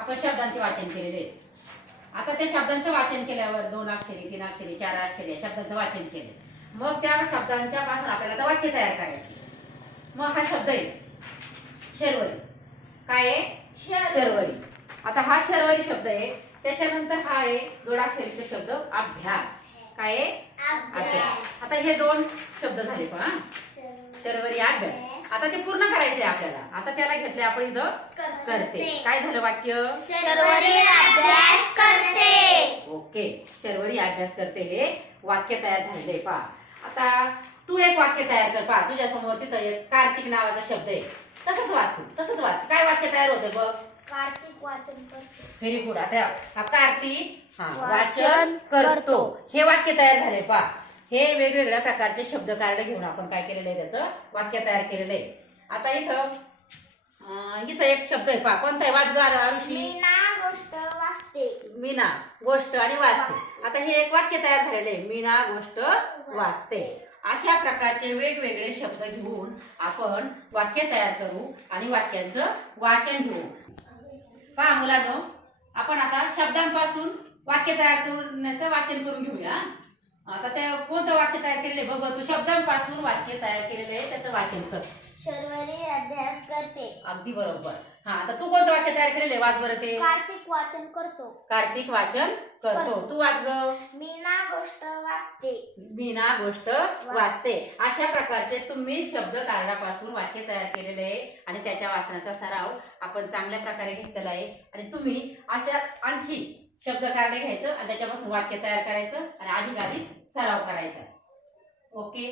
आपण शब्दांचे वाचन केलेले आहे. आता त्या शब्दांचं वाचन केल्यावर दोन अक्षरी तीन अक्षरी चार अक्षरी या शब्दांचं वाचन केलं. मग त्या शब्दांच्या पासून आपल्याला आता वाक्य तयार करायचे. मग हा शब्द आहे. शर्वरी. काय आहे? शर्वरी. आता हा शर्वरी शब्द आहे. त्याच्यानंतर हा आहे दोडाक्षरीचे शब्द अभ्यास. काय आहे? अभ्यास. आता हे दोन शब्द झाले पण शर्वरी अभ्यास. आता ते पूर्ण करायचे आपल्याला. आता त्याला घेतले आपण इथं करते. काय झालं वाक्य? शर्वरी अभ्यास करते. ओके. शर्वरी अभ्यास करते हे वाक्य तयार आहे पहा. आता तू एक वाक्य तयार कर पहा. तुझ्या समोर तिथं एक कार्तिक नावाचा शब्द आहे. तसंच वाच तसंच वाच. काय वाक्य तयार होतं बघ? कार्तिक वाचन करते. व्हेरी गुड आता हा कार्तिक हा वाचन करतो. हे वाक्य तयार झाले पहा. हे वेगवेगळ्या प्रकारचे शब्द कार्ड घेऊन आपण काय केलेलं आहे त्याचं वाक्य तयार केलेलं आहे आता इथं इथं एक शब्द आहे पहा. कोणता आहे? वाजगार आरुषी गोष्ट वाचते. मीना गोष्ट आणि वाचते. आता हे एक वाक्य तयार झालेले आहे मीना गोष्ट वाचते. अशा प्रकारचे वेगवेगळे शब्द घेऊन आपण वाक्य तयार करू आणि वाक्यांचं वाचन घेऊ. पहा मुलांनो आपण आता शब्दांपासून वाक्य तयार करण्याचं वाचन करून घेऊया. आता ते कोणतं वाक्य तयार केलेलं आहे? बघ तू शब्दांपासून वाक्य तयार केलेलं आहे त्याचं वाचन कर शर्वरी अभ्यास करते. अगदी बरोबर. हा आता तू कोणतं वाक्य तयार केलेलं आहे? वाच बरं ते. कार्तिक वाचन करतो. कार्तिक वाचन करतो. तू वाच ग. मी ना गोष्ट वाचते. मीना गोष्ट वाचते. अशा प्रकारचे तुम्ही शब्द कार्डापासून वाक्य तयार केलेले आहे आणि त्याच्या वाचनाचा सराव आपण चांगल्या प्रकारे घेतलेला आहे. आणि तुम्ही अशा आणखी शब्द घ्यायचं आणि त्याच्यापासून वाक्य तयार करायचं आणि अधिक अधिक सराव करायचा. ओके?